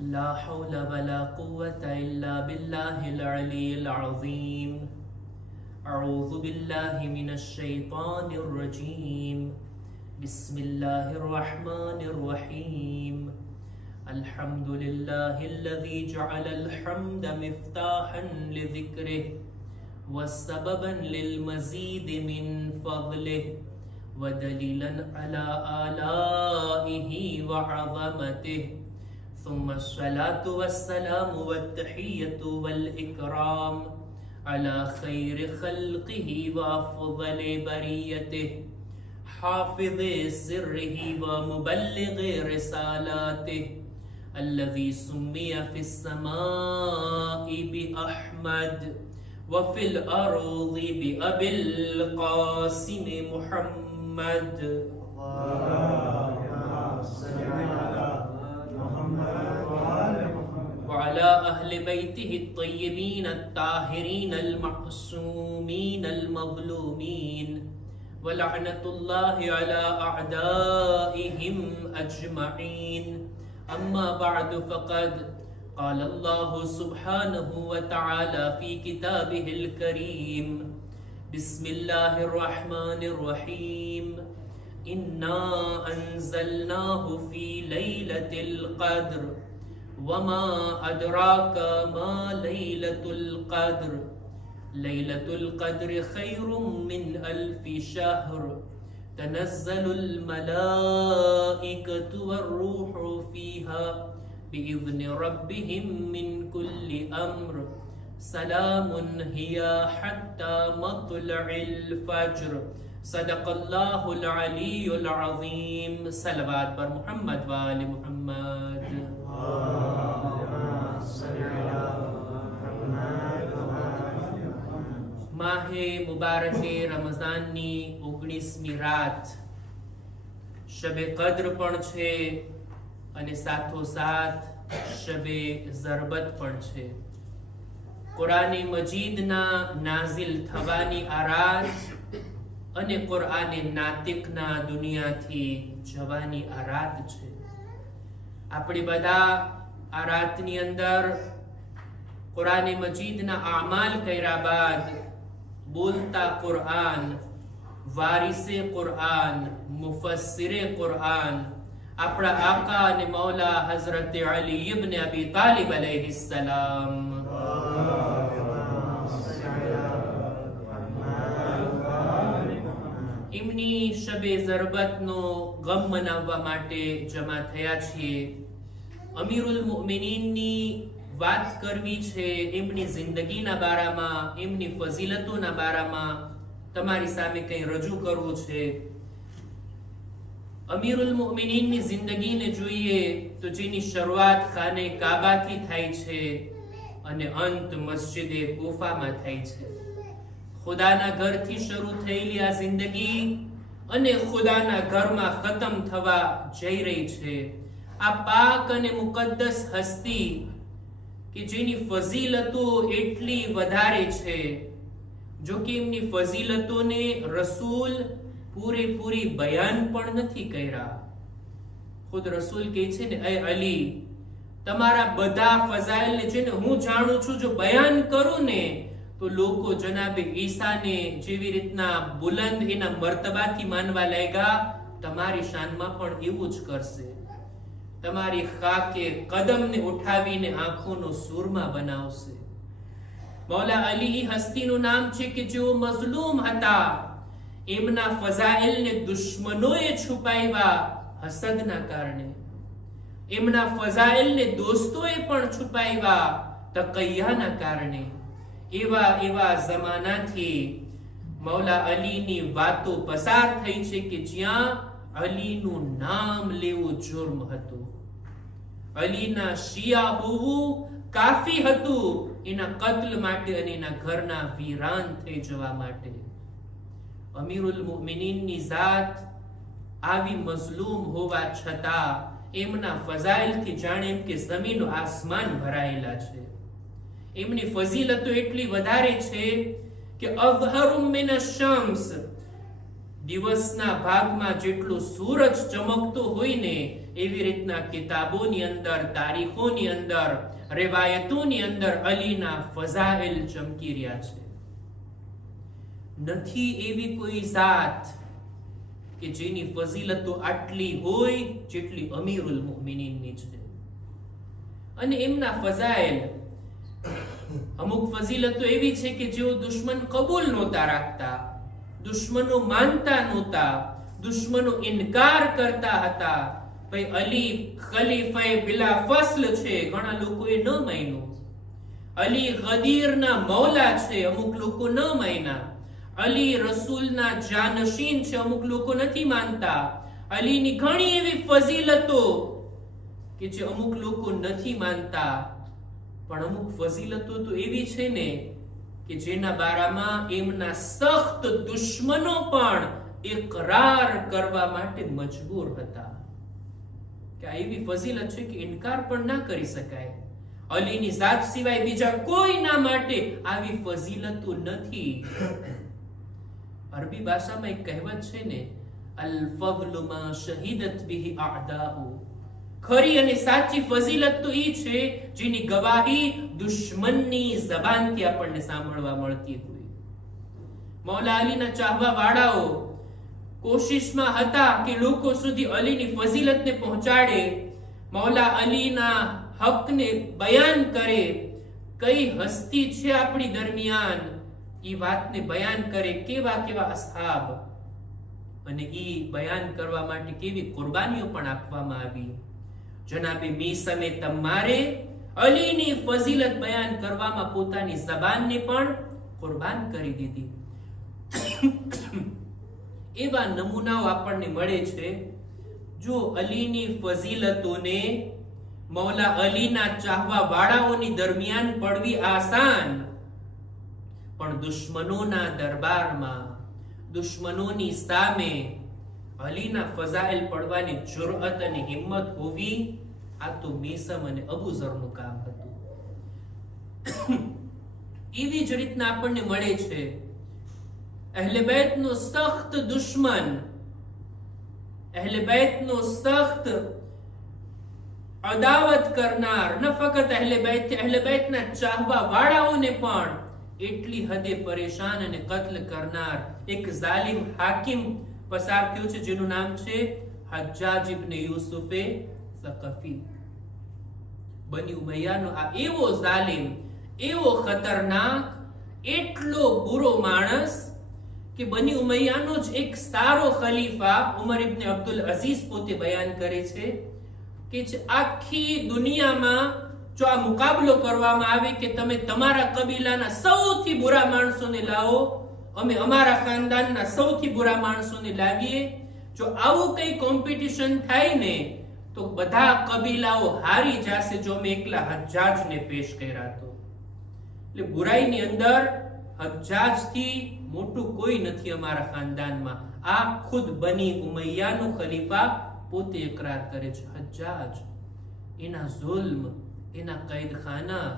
لا حول ولا قوة إلا بالله العلي العظيم. أعوذ بالله من الشيطان الرجيم. بسم الله الرحمن الرحيم. الحمد لله الذي جعل الحمد مفتاحا لذكره وسببا للمزيد من فضله ودليلا على آلائه وعظمته. ثم الصلاة والسلام والتحية والإكرام على خير خلقه وأفضل بريته حافظ سره ومبلغ رسالاته الذي سمي في السماء بأحمد وفي الأرض بأبي القاسم محمد. وعلى أهل بيته الطيبين الطاهرين المعصومين المظلومين ولعنة الله على أعدائهم أجمعين. أما بعد فقد قال الله سبحانه وتعالى في كتابه الكريم. بسم الله الرحمن الرحيم. إنا أنزلناه في ليلة القدر وما أدراك ما ليلة القدر. ليلة القدر خير من 1000 شهر. تنزل الملائكة والروح فيها بإذن ربهم من كل أمر. سلام هي حتى مطلع الفجر. صدق الله العلي العظيم. صلوات پر محمد و آل محمد. માહે મુબારકે રમઝાનની 19મી રાત શબે કદ્ર પણ છે અને સાથોસાથ શબે ઝરબત પણ છે. કુરાને મજીદના નાઝિલ થવાની આ રાત અને કુરાને નાતિકના દુનિયાથી જવાની આ રાત છે. આપણે બધા આ રાતની અંદર કુરાને મજીદના આમાલ કર્યા બાદ બોલતા કુરાન, વારિસે કુરાન, મુફસ્સિરે કુરાન આપણા આકા અને મૌલા હઝરત અલી ઇબ્ન અબી તાલિબ અલૈહિસ્સલામ એમની શબે ઝરબતનો ગમ મનાવવા માટે જમા થયા છીએ. અમીરુલ મુમિનીનની વાત કરવી છે, એમની જિંદગીના બારામાં, એમની ફઝીલતોના બારામાં તમારી સામે કંઈ રજૂ કરવું છે. અમીરુલ મુમિનીનની જિંદગીને જોઈએ તો જેની શરૂઆત ખાને કાબાથી થાય છે અને અંત મસ્જિદે કૂફામાં થાય છે. ખુદાના ઘરથી શરૂ થયેલી આ જિંદગી અને ખુદાના ઘરમાં ખતમ થવા જઈ રહી છે. આ પાક અને મુકદ્દસ હસ્તી કે જેની ફઝીલતો એટલી વધારે છે, જો કે એમની ફઝીલતોને રસૂલ પૂરેપૂરી બયાન પણ નથી કર્યા. ખુદ રસૂલ કહે છે ને, એ અલી તમારા બધા ફઝાઇલને જેને હું જાણું છું જો બયાન કરું ને તો લોકો જનાબે ઈસાને જેવી રીતના બુલંદ એના મર્તબાથી માનવા લાગ્યા, તમારી શાનમાં પણ એવું જ કરશે. તમારી ખાકે કદમને ઉઠાવીને આંખોનો સુરમા બનાવશે. મૌલા અલી હસ્તીનું નામ છે કે જેઓ મઝલૂમ હતા, એમના ફઝાઇલને દુશ્મનોએ છુપાવ્યા હસદના કારણે. એમના ફઝાઇલને દોસ્તોએ પણ છુપાવ્યા તકૈયાના કારણે. એવા જમાનાથી મૌલા અલીની વાતો પસાર થઈ છે કે જ્યાં અલીનું નામ લેવું જુર્મ હતું. અલીના શિયા હોવું કાફી હતું એના કત્લ માટે અને એના ઘરના વીરાન થઈ જવા માટે. અમીરુલ મુમિનીનની ઝાત આવી મઝલૂમ હોવા છતાં એમના ફઝાઇલથી જાણે એમ કે જમીન આસમાન ભરાયેલા છે. એમની ફઝીલતો એટલી વધારે છે કે અઝહરુ મિન અશ-શમ્સ, દિવસના ભાગમાં જેટલું સૂરજ ચમકતો હોય ને એવી રીતના કિતાબોની અંદર, તારીખોની અંદર, રેવાયતોની અંદર અલીના ફઝાઇલ ચમકી રહ્યા છે. નથી એવી કોઈ જાત કે જેની ફઝીલતો આટલી હોય જેટલી અમીરુલ મુમિનીનની છે. અને એમના ફઝાઇલ, અમુક ફઝીલતો એવી છે કે જેઓ દુશ્મન કબૂલ નહોતા રાખતા, દુશ્મનો માનતા નહોતા, દુશ્મનો ઇનકાર કરતા હતા. ભાઈ અલી ખલીફાએ બિલા ફસ્લ છે, ઘણા લોકોએ ન માન્યું. અલી ગદીરના મૌલા છે, અમુક લોકો ન માન્યા. અલી રસૂલના જાનશીન છે, અમુક લોકો નથી માનતા. અલીની ઘણી એવી ફઝીલતો કે જે અમુક લોકો નથી માનતા. પણ અમુક ફઝીલતો તો એવી છે ને કે જેના બારામાં એમના સખ્ત દુશ્મનો પણ ઇકરાર કરવા માટે મજબૂર હતા કે આ એવી ફઝીલત છે કે ઇનકાર પણ ના કરી શકાય. અલીની જાત સિવાય બીજા કોઈના માટે આવી ફઝીલતો નથી. અરબી ભાષામાં એક કહેવત છે ને, અલ ફઝલુ મા શહીદત બિહી અઅદાઉ. ખરી અને સાચી ફઝીલત તો ઈ છે જેની ગવાહી દુશ્મનની જબાનથી આપણને સાંભળવા મળતી હોય. મૌલા અલીના ચાહવા વાળાઓ કોશિશમાં હતા કે લોકો સુધી અલીની ફઝીલતને પહોંચાડે, મૌલા અલીના હકને બયાન કરે. કઈ હસ્તી છે આપણી દરમિયાન ઈ વાતને બયાન કરે. કેવા કેવા અસહાબ, અને ઈ બયાન કરવા માટે કેવી કુરબાનીઓ પણ આપવામાં આવી. જનાબે મીસમે તમારે અલીની ફઝીલત બયાન કરવામાં પોતાની જબાનને પણ કુરબાન કરી દીધી. એવા નમૂનાઓ આપણને મળે છે. જો અલીની ફઝીલતોને મૌલા અલીના ચાહવા વાળાઓની દરમિયાન પડવી આસાન, પણ દુશ્મનોના દરબારમાં, દુશ્મનોની સામે અલીના ફઝાઇલ પડવાની જુરઅત અને હિંમત હોવી, આ તો મીસમ અને અબુ ઝરનું કામ હતું. એવી જ રીતના આપણને મળે છે અહલે બેતનો સખ્ત દુશ્મન, અહલે બેતનો સખ્ત અદાવત કરનાર, ન ફક્ત અહલે બેતના ચાહવા વાળાઓને પણ એટલી હદે પરેશાન અને કત્લ કરનાર એક જાલિમ હાકિમ પસાર થયું છે જેનું નામ છે હજ્જાજ ઇબ્ન યુસુફે સકફી. બની ઉમૈયાનો આ એવો જાલિમ, એવો ખતરનાક, એટલો બુરો માણસ કે બની ઉમૈયાનો જ એક સારો ખલીફા ઉમર ઇબ્ન અબ્દુલ અઝીઝ પોતે બયાન કરે છે કે આખી દુનિયામાં જો આ મુકાબલો કરવામાં આવે કે તમે તમારા કબીલાના સૌથી બુરા માણસોને લાવો, અમે અમારા ખાનદાનના સૌથી બુરા માણસોને લાવીએ, જો આવું કઈ કોમ્પિટિશન થાય ને તો બધા કબીલાઓ હારી જશે જો અમે એકલા હજ્જાજને પેશ કર્યા તો. એટલે બુરાઈની અંદર હજ્જાજથી મોટું કોઈ નથી અમારા ખાનદાનમાં. આ ખુદ બની ઉમૈયાનો ખલીફા પોતે ઇકરાર કરે છે. હજ્જાજ એના ઝુલ્મ, એના કૈદખાના,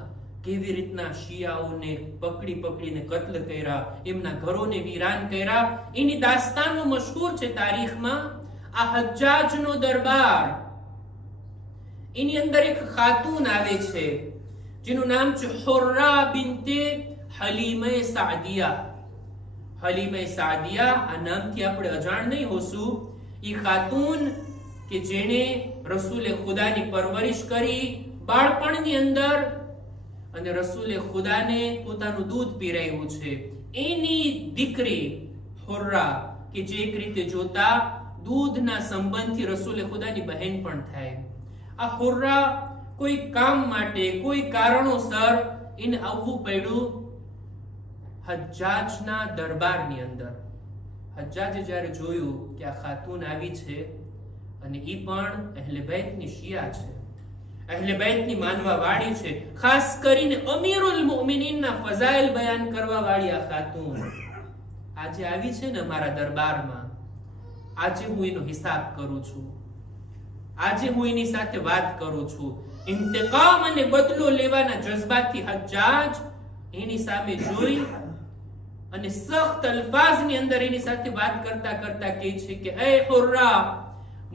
કેવી રીતના શિયાઓને પકડી પકડીને કત્લ કર્યા, એમના ઘરોને વીરાન કર્યા, એની દાસ્તાનો મશહૂર છે તારીખમાં. આ હજ્જાજનો દરબાર, એની અંદર એક ખાતુન આવે છે જેનું નામ છે હુર્રા બિન્તે હલીમે સાદિયા. હલીમે સાદિયા, આ નામથી આપણે અજાણ નહીં હોશું. એ ખાતુન કે જેણે રસૂલે ખુદાની પરવરિશ કરી બાળપણની અંદર અને રસૂલે ખુદાને પોતાનું દૂધ પીરાયું છે, એની દીકરી હુર્રા કે જે એક રીતે જોતા દૂધના સંબંધથી રસૂલે ખુદાની બહેન પણ થાય. આ હુર્રા કોઈ કામ માટે, કોઈ કારણોસર એને આવવું પડ્યું હજ્જાજના દરબારની અંદર. હજ્જાજે જ્યારે જોયું કે આ ખાતુન આવી છે અને ઈ પણ અહલે બેતની શિયા છે, અહલે બેતની માનવા વાળી છે, ખાસ કરીને અમીરુલ મુમિનીનના ફઝાઇલ બયાન કરવા વાળી આ ખાતુન આજે આવી છે ને મારા દરબારમાં. આજે હું એનો હિસાબ કરું છું, આજે હું એની સાથે વાત કરું છું. ઇન્તકામ અને બદલો લેવાના જજ્બાથી હજ્જાજ એની સામે જોઈ અને સખ્ત અલ્ફાઝની અંદર એની સાથે વાત કરતા કરતા કહે છે કે એ હુર્રા,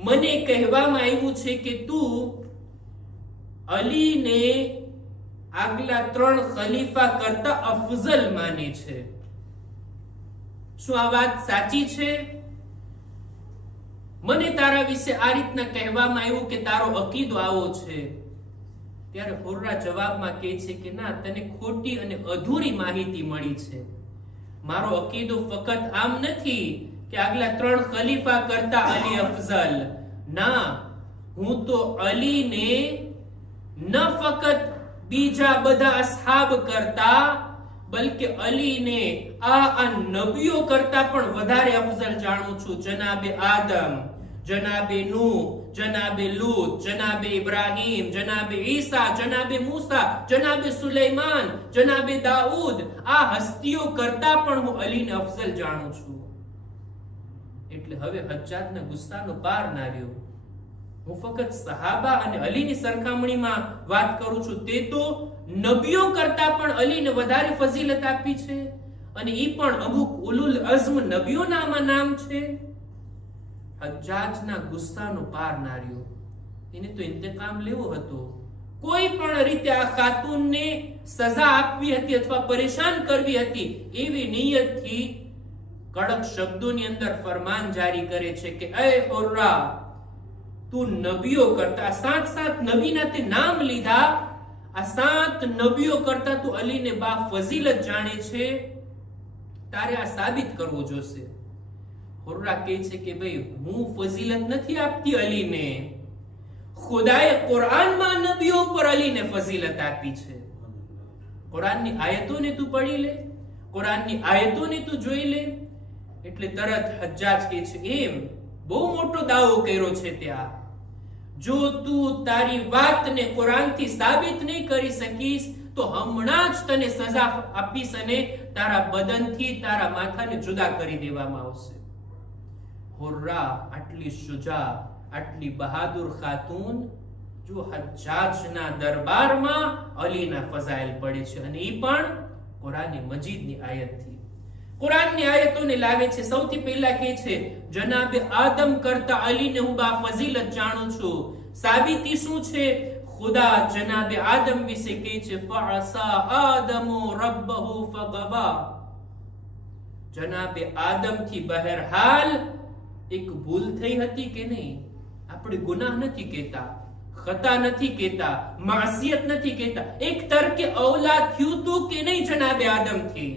મને કહેવામાં આવ્યું છે કે તું અલીને આગલા 3 ખલીફા કરતા અફઝલ માને છે. શું આ વાત સાચી છે? મને તારા વિશે આ રીતના કહેવામાં આવ્યું કે તારો અકીદો આવો છે. ત્યારે હુર્રા જવાબમાં કહે છે કે ના, તને ખોટી અને અધૂરી માહિતી મળી છે. મારો અકીદો ફક્ત આમ નથી કે આગલા 3 ખલીફા કરતા અલી અફઝલ. ના, હું તો અલીને ન ફક્ત બીજા બધા અસહાબ કરતા, બલકે અલીને આ નબીઓ કરતા પણ વધારે અફઝલ જાણું છું. જનાબે આદમ, જનાબે નૂહ, જનાબે લૂત, જનાબે ઇબ્રાહીમ, જનાબે ઈસા, જનાબે મૂસા, જનાબે સુલેમાન, જનાબે દાઉદ, આ હસ્તીઓ કરતા પણ હું અલીને અફઝલ જાણું છું. એટલે હવે હજ્જાજના ગુસ્સાનો પાર ના રહ્યો. હું ફક્ત સહાબા અને અલીની સરખામણીમાં વાત કરું છું, તે તો નબીઓ કરતા પણ અલીને વધારે ફઝીલત આપી છે, અને એ પણ અમુક ઉલુલ અઝમ નબીઓના આમાં નામ છે. હજ્જાજના ગુસ્સાનો પાર ના રહ્યો. એને તો ઇંતકામ લેવો હતો. કોઈ પણ રીતે આ ખાતુનને સજા આપવી હતી અથવા પરેશાન કરવી હતી, એવી નિયતથી કડક શબ્દોની અંદર ફરમાન જારી કરે છે કે એ હુર્રા, તું નબીઓ કરતા 7 નબીના તે નામ લીધા, આ 7 નબીઓ કરતા તું અલીને બા ફઝીલત જાણે છે, તારે આ સાબિત કરવું જોશે. હુર્રા કહે છે કે ભાઈ, હું ફઝીલત નથી આપતી અલીને. ખુદાએ કુરાનમાં નબીઓ પર અલીને ફઝીલત આપી છે. કુરાનની આયતોને તું પઢી લે, કુરાનની આયતોને તું જોઈ લે. એટલે તરત હજ્જાજ કહે છે, એમ બહુ મોટો દાવો કર્યો છે ત્યાં. જો તું તારી વાતને કુરાનથી સાબિત નહીં કરી શકીશ તો હમણાં જ તને સજા આપીશ અને તારા બદનથી તારા માથાને જુદા કરી દેવામાં આવશે. હુર્રા આટલી શુજા, આટલી બહાદુર ખાતુન જો હજ્જાજના દરબારમાં અલીના ફઝાઇલ પડે છે, અને એ પણ કુરાન મજીદની આયતથી. કુરાનની આયતોને લાવે છે. સૌથી પહેલા કહે છે જનાબે આદમ કરતા અલીને હું બા ફઝીલત જાણું છું. સાબિતી શું છે? ખુદા જનાબે આદમ વિશે કહે છે ફઅસા આદમુ રબ્બહુ ફગવા. જનાબે આદમ થી બહરહાલ એક ભૂલ થઈ હતી કે નહીં? આપણે ગુનાહ નથી કહેતા, ખતા નથી કહેતા, માસિયત નથી કહેતા. એક તરકે ઔલા થયું તું કે નહીં જનાબે આદમ થી?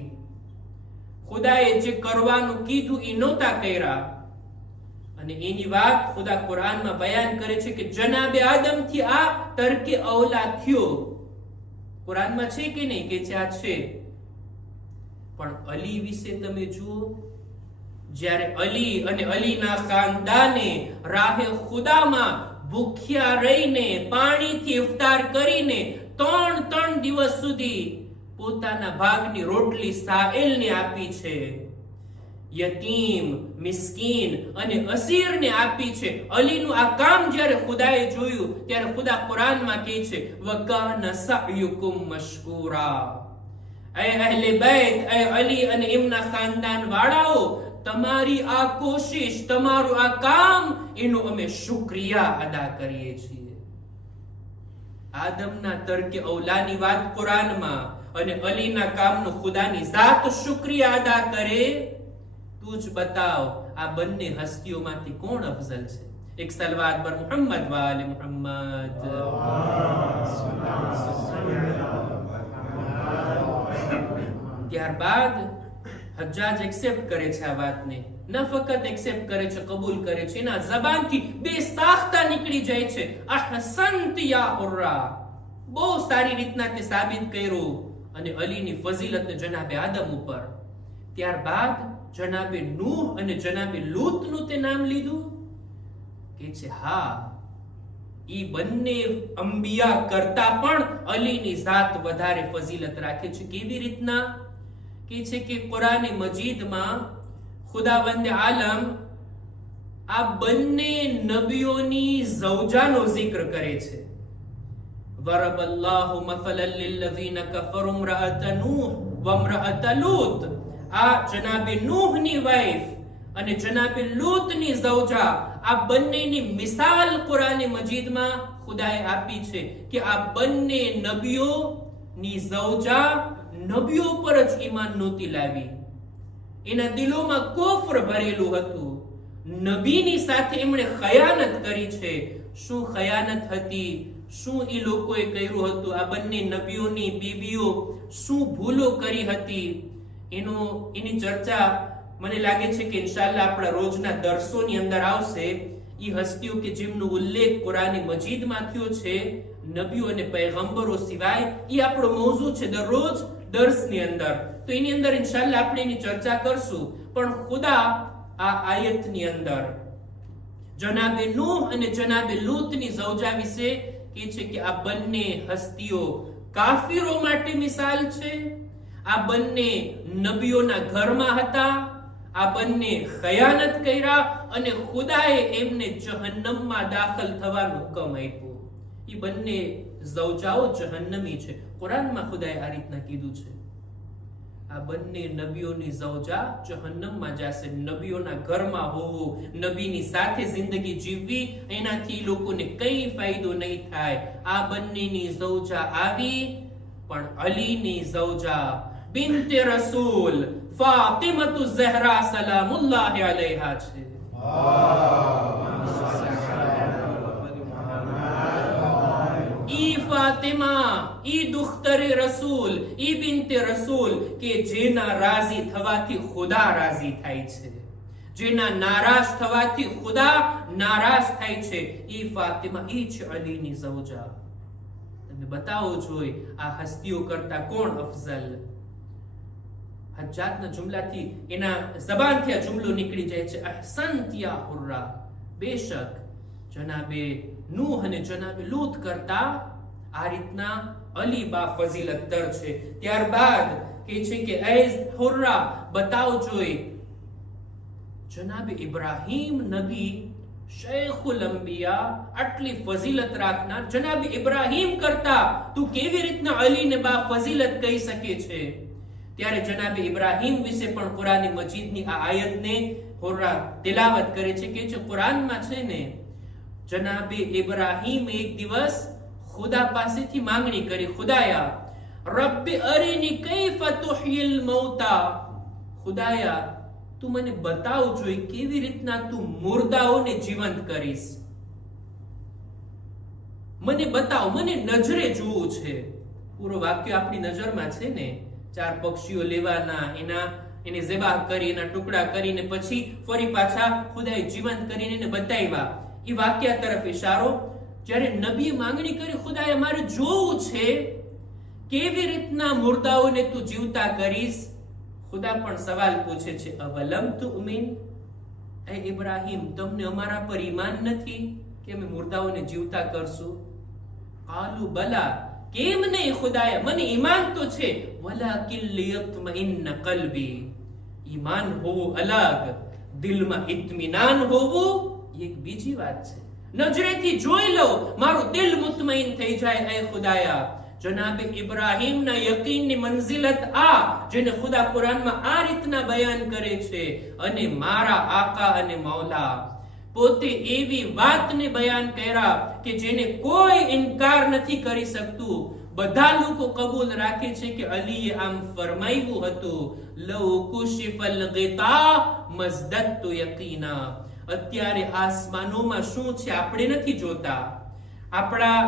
ખુદાએ જે કરવાનું કીધું એ નહોતા કર્યા, અને એની વાત ખુદા કુરાનમાં બયાન કરે છે કે જનાબે આદમ થી આ તરકે ઔલા થયો. કુરાનમાં છે કે નહીં? કે છે આ છે. પણ અલી વિશે તમે જુઓ, જ્યારે અલી અને અલીના ખાનદાને રાહે ખુદામાં ભૂખ્યા રહીને પાણીથી ઇફતાર કરીને 3 દિવસ સુધી પોતાના ભાગની રોટલી સાએલને આપી છે, યતીમ, મિસ્કીન અને અસીરને આપી છે. અલીનું આ કામ જ્યારે ખુદાએ જોયું ત્યારે ખુદા કુરાનમાં કહે છે વકાના સઅયુકુમ મશકૂરા. એ અહલે બેત, એ અલી અને એમના ખાનદાન વાળાઓ, તમારી આ કોશિશ, તમારું આ કામ, એનું અમે શુક્રિયા અદા કરીએ છીએ. આદમના તર્કે ઔલાની વાત કુરાનમાં અને અલીના કામનો ખુદાની ઝાત શુક્રિયા અદા કરે. તું જ બતાવ આ બંને હસ્તીઓમાંથી કોણ અફઝલ છે? એક સલવાત પર મુહમ્મદ વાલે મુહમ્મદ. ત્યારબાદ હજ્જાજ એક્સેપ્ટ કરે છે આ વાતને. ન ફક્ત એક્સેપ્ટ કરે છે, કબૂલ કરે છે. એના જબાનથી બે સાખતા નીકળી જાય છે. અહસંત યા હુર્રા, બહુ સારી રીતના તે સાબિત કર્યું અને અલીની ફઝીલતને જનાબે આદમ ઉપર. ત્યારબાદ જનાબે નૂહ અને જનાબે લૂતનું તે નામ લીધું. કે છે હા, ઈ બંને અંબિયા કરતા પણ અલીની ઝાત વધારે ફઝીલત રાખે છે. કેવી રીતના? કે છે કે કુરાન મજીદમાં ખુદાવંદ આલમ આ બંને નબીઓની ઝૌજાનો જિક્ર કરે છે. વરબલ્લાહુ મસલન લિલ્લઝીના કફરુ ઇમ્રઅત નૂહ વ ઇમ્રઅત લૂત. આ જનાબે નૂહની વાઇફ અને જનાબે લૂતની ઝૌજા, આ બંનેની મિસાલ કુરાન મજીદમાં ખુદાએ આપી છે કે આ બંને નબીઓની ઝૌજા નબીઓ પર જ ઈમાન નહોતી લાવી, એના દિલોમાં કુફર ભરેલું હતું, નબીની સાથે એમણે ખયાનત કરી છે. શું ખયાનત હતી, શું એ લોકોએ કર્યું હતું, આ બંને નબીઓની બીબીઓ શું ભૂલો કરી હતી, એની ચર્ચા મને લાગે છે કે ઇન્શાઅલ્લાહ આપણા રોજના દર્શોની અંદર આવશે. એ હસ્તીઓ કે જેમનો ઉલ્લેખ કુરાન મજીદમાં થયો છે નબીઓ અને પૈગંબરો સિવાય, એ આપણો મૌઝૂ છે દરરોજ દર્શની અંદર. તો એની અંદર ઇન્શાઅલ્લાહ આપણે એની ચર્ચા કરશું. પણ ખુદા આ આયતની અંદર જનાબે નૂહ અને જનાબે લૂતની ઝૌજા વિશે કહે છે કે આ બંને હસ્તીઓ કાફીરો માટે મિસાલ છે, આ બંને નબીઓના ઘરમાં હતા, આ બંને ખયાનત કર્યા અને ખુદાએ એમને જહન્નમમાં દાખલ થવાનો હુકમ આપ્યો. એ બંને ઝૌજાઓ જહન્નમી છે. કુરાનમાં ખુદાએ આ રીતના કીધું છે, આ બંને નબીઓની ઝૌજા જહન્નમમાં જશે. નબીઓના ઘરમાં હોવું, નબીની સાથે જિંદગી જીવવી, એનાથી લોકોને કઈ ફાયદો નહીં થાય. આ બંનેની ઝૌજા આવી, પણ અલીની ઝૌજા બિન્તે રસૂલ ફાતિમતુ ઝહરા સલામુલ્લાહ અલૈહા છે. ઈ ફાતિમા, ઈ દુખ્તરે રસૂલ, ઈ બિન્તે રસૂલ કે જેના રાજી થવાથી ખુદા રાજી થાય છે, જેના નારાજ થવાથી ખુદા નારાજ થાય છે. ઈ ફાતિમા, ઈ છે અલીની ઝૌજા. તમે બતાવો જોઈ આ હસ્તીઓ કરતા કોણ અફઝલ? હજ્જાતના જુમલાથી એના ઝબાનથી આ જુમલો નીકળી જાય છે, અહસંત યા હુર્રા. બેશક જનાબે નૂહ અને જનાબે લૂત કરતા આ રીતના અલી બા ફઝીલતતર છે. ત્યારબાદ કહે છે કે એ હુર્રા બતાવ જોઈ જનાબે ઇબ્રાહીમ નબી શૈખુલ અંબિયા, આટલી ફઝીલત રાખનાર જનાબે ઇબ્રાહીમ કરતા તું કેવી રીતના અલીને બા ફઝીલત કહી શકે છે? ત્યારે જનાબે ઇબ્રાહીમ વિશે પણ કુરાન મજીદની આ આયતને હુર્રા તિલાવત કરે છે કે કુરાનમાં છે ને, જનાબે ઇબ્રાહીમ એક દિવસ ખુદા પાસેથી માંગણી કરી, ખુદાયા રબ્બી અરીની કૈફા તુહયિલ મૌતા, ખુદાયા તું મને બતાવ જોઈ કેવી રીતના તું મુર્દાઓને જીવંત કરીશ, મને બતાવ, મને નજરે જોવું છે. પૂરો વાક્ય આપણી નજરમાં છે ને, 4 પક્ષીઓ લેવાના, એને ઝિબાહ કરી, એના ટુકડા કરીને પછી ફરી પાછા ખુદાએ જીવંત કરીને એને બતાવ્યા. એ વાક્ય તરફ ઇશારો. જ્યારે નબીએ માંગણી કરી, ખુદાએ મારે જોવું છે કેવી રીતના મુર્દાઓને તું જીવતા કરીશ. ખુદા પણ સવાલ પૂછે છે, અવલમ તુમિન, એ ઇબ્રાહીમ તમને અમારા પર ઈમાન નથી કે અમે મુર્દાઓને જીવતા કરશું? કાલુ બલા, કેમ નહીં ખુદાયા, મને ઈમાન તો છે, વલાકિન લિયત્મઇન્ન કલ્બી, ઈમાન હોવું અલગ, દિલમાં ઇત્મીનાન હોવું એક બીજી વાત છે. નજરેથી જોઈ લો, મારું દિલ મુતમઈન થઈ જાય. એ ખુદાયા, જનાબે ઇબ્રાહીમના યકીનની મંઝિલત આ, જેને ખુદા કુરાનમાં આ રીતના બયાન કરે છે. અને મારા આકા અને મૌલા પોતે એવી વાતને બયાન કર્યા કે જેને કોઈ ઇનકાર નથી કરી શકતું. બધા લોકો કબૂલ રાખે છે કે અલીએ આમ ફરમાવ્યું હતું, લવ કુશિફલ ગિતા મઝદત્તુ યકીના. અત્યારે આસમાનોમાં શું છે આપણે નથી જોતા, આપણા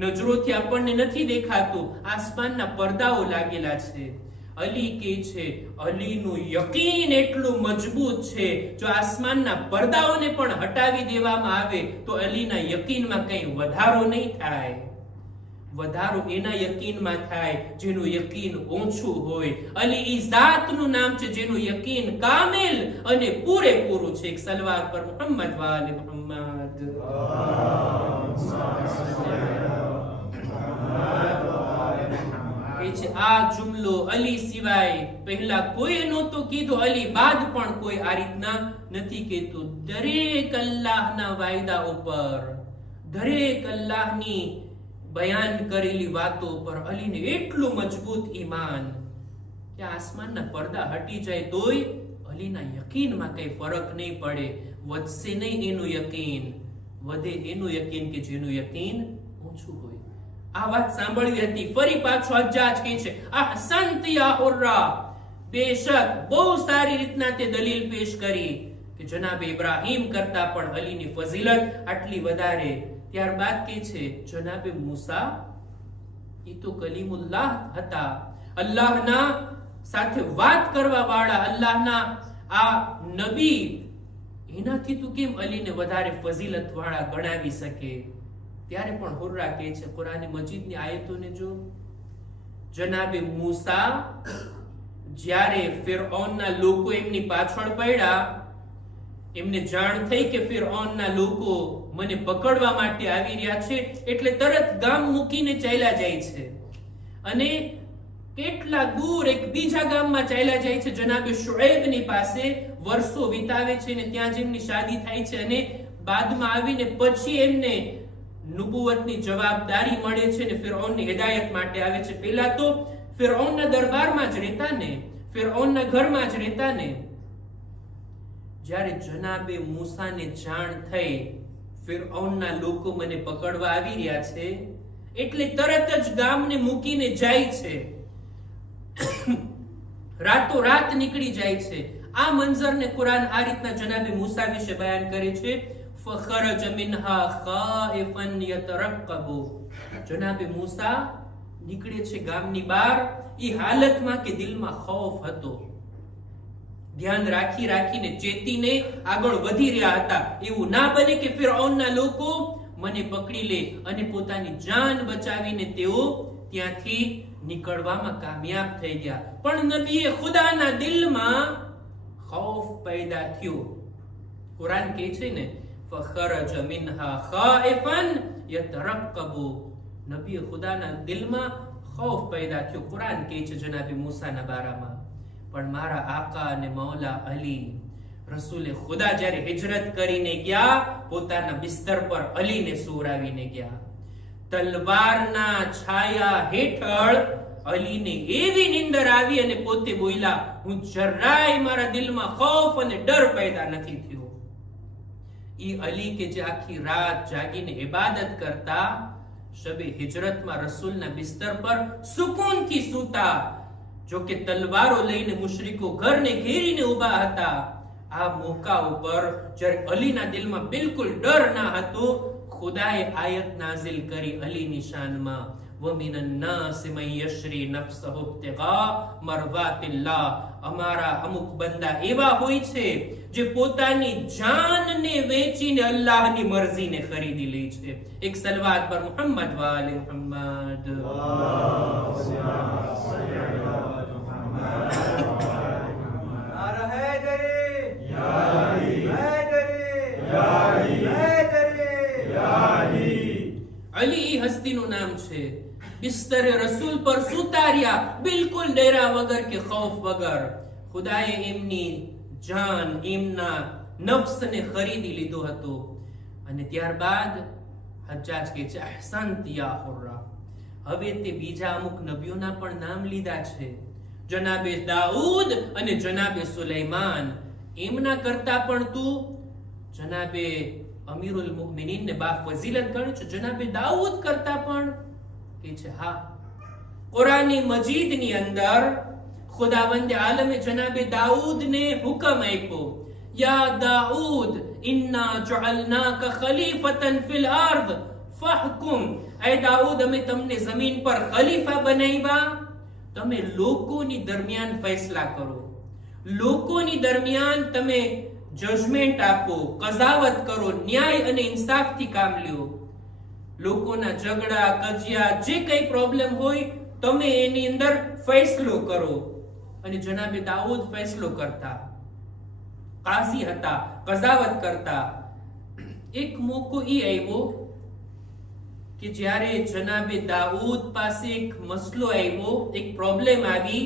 નજરોથી આપણને નથી દેખાતું, આસમાનના પડદાઓ લાગેલા છે. અલી કે છે, અલીનું યકીન એટલું મજબૂત છે, જો આસમાનના પડદાઓને પણ હટાવી દેવામાં આવે તો અલીના યકીનમાં કંઈ વધારો નહીં થાય. વધારો એના યકીનમાં થાય જેનું યકીન ઓછું હોય. અલી ઈ ઝાતનું નામ છે જેનું યકીન કામિલ અને પૂરેપૂરું છે. એક સલવાર પર મુહમ્મદ વાલે મુહમ્મદ. આ જુમલો અલી સિવાય પહેલા કોઈ નહોતો કીધો, અલી બાદ પણ કોઈ આ રીતના નથી કહેતું. દરેક અલ્લાહના વાયદા ઉપર, દરેક અલ્લાહની બયાન કરેલી વાતો પર અલીને એટલું મજબૂત ઈમાન કે આસમાનના પડદા હટી જાય તોય અલીના યકીનમાં કઈ ફરક નહીં પડે. વધશે નહીં એનું યકીન, વધે એનું યકીન કે જેનું યકીન ઓછું હોય. આ વાત સાંભળવી હતી. ફરી પાછો હજ્જાજ કહે છે અહસન્ટ યા હુર્રા, બેશક બહુ સારી રીતના તે દલીલ પેશ કરી કે જનાબ ઇબ્રાહીમ કરતા પણ અલીની ફઝીલત આટલી વધારે. ત્યારબાદ કહે છે જનાબે મૂસા એ તો કલીમુલ્લાહ હતા, અલ્લાહના સાથે વાત કરવા વાળા, અલ્લાહના આ નબી, એનાથી તું કેમ અલીને વધારે ફઝીલત વાળા ગણાવી શકે? ત્યારે પણ હુર્રા કહે છે કુરાન મજીદની આયતોને જો, જનાબે મૂસા જ્યારે ફિરഔનના લોકો એમની પાછળ પડ્યા, એમને જાણ થઈ કે ફિરૌનના લોકો મને પકડવા માટે આવી રહ્યા છે, એટલે તરત ગામ મૂકીને ચાલ્યા જાય છે અને કેટલા દૂર એક બીજા ગામમાં ચાલ્યા જાય છે. જનાબે શુએબની પાસે વર્ષો વિતાવે છે અને ત્યાં જ એમની શાદી થાય છે અને બાદમાં આવીને પછી એમને નુબુવતની જવાબદારી મળે છે અને ફિરૌનની હિદાયત માટે આવે છે. પહેલા તો ફિરૌનના દરબારમાં જ રહેતા ને, ફિરૌનના ઘરમાં જ રહેતા ને. જ્યારે જનાબે મૂસાને જાણ થઈ ફિરૌનના લોકો મને પકડવા આવી રહ્યા છે, એટલે તરત જ ગામને મૂકીને જાય છે, રાતોરાત નીકળી જાય છે. આ મંઝરને કુરાન આ રીતના જનાબે મૂસા વિશે બયાન કરે છે ફખરજ મિનહા ખાઇફન યતરક્કબુ. જનાબે મૂસા નીકળે છે ગામની બહાર એ હાલતમાં કે દિલમાં ખૌફ હતો, ધ્યાન રાખી રાખીને ચેતીને આગળ વધી રહ્યા હતા. એવું ના બને કે ફિરૌનના લોકો મને પકડી લે અને પોતાની જાન બચાવીને તેઓ ત્યાંથી નીકળવામાં કામયાબ થઈ ગયા. પણ નબીએ ખુદાના દિલમાં ખૌફ પેદા થયો. કુરાન કહે છે ને ફખરજ મિનહા ખાઇફન યતરક્કબુ, નબીએ ખુદાના દિલમાં ખૌફ પેદા થયો. કુરાન કહે છે જનાબે મૂસાના બારામાં. પણ મારા આકા અને મૌલા અલી, રસૂલે ખુદા જ્યારે હિજરત કરીને ગયા, પોતાના બિસ્તર પર અલીને સુવડાવીને ગયા. તલવારના છાયા હેઠળ અલીને એવી નિંદર આવી અને પોતે બોલ્યા હું જરાય મારા દિલમાં ખૌફ અને ડર પેદા નથી થયો. ઈ અલી કે જે આખી રાત જાગીને ઇબાદત કરતા, શબે હિજરતમાં રસૂલના બિસ્તર પર સુકૂનથી સૂતા, જો કે તલવારો લઈને મુશરિકો ઘરને ઘેરીને ઊભા હતા. આ મોકા ઉપર જ્યારે અલીના દિલમાં બિલકુલ ડર ના હતો, ખુદાએ આયત નાઝિલ કરી અલીની શાનમાં વમિનન નાસ મન યશરી નફસહુ ઇબ્તિગા મરવાતિલ્લાહ. અમારા અમુક બંદા એવા હોય છે જે પોતાની જાનને વેચીને અલ્લાહની મરજીને ખરીદી લે છે. એક સલવાત પર મુહમ્મદ વાલે મુહમ્મદ. અલી હસ્તીનું નામ છે. બિસ્તરે રસૂલ પર સુતાર્યા, બિલકુલ ડેરા વગર કે ખૌફ વગર. ખુદાએ એમની જાન, એમના નફ્સને ખરીદી લીધો હતો. અને ત્યારબાદ હજ્જાજ કહે છે અહસન્ટ યા હુર્રા. હવે તે બીજા અમુક નબીઓના પણ નામ લીધા છે, જનાબે દાઉદ અને જનાબે સુલેમાન. એમના કરતા પણ તું જનાબે અમીરુલ મુમિનીન ને બા ફઝીલત ગણું છે, જનાબે દાઉદ કરતા પણ કે છે. હા, કુરાની મજીદની અંદર ખુદાવંદ આલમે જનાબે દાઉદને હુકમ આપ્યો યા દાઉદ ઇન્ના જઅલનાકા ખલીફતન ફિલ અર્દ ફહકુમ. એ દાઉદ અમે તમને જમીન પર ખલીફા બનાવ્યા, તમે લોકોની દરમિયાન ફૈસલા કરો, લોકોની દરમિયાન તમે જજમેન્ટ આપો, કઝાવત કરો, ન્યાય અને ઇન્સાફથી કામ લ્યો. લોકોના ઝઘડા કજિયા જે કઈ પ્રોબ્લેમ હોય તમે એની અંદર ફૈસલો કરો. અને જનાબે દાઉદ ફૈસલો કરતા, કાઝી હતા, કઝાવત કરતા. એક મોકો ઈ આવ્યો કે જ્યારે જનાબે દાઉદ પાસે એક મસલો આવ્યો, એક પ્રોબ્લેમ આવી,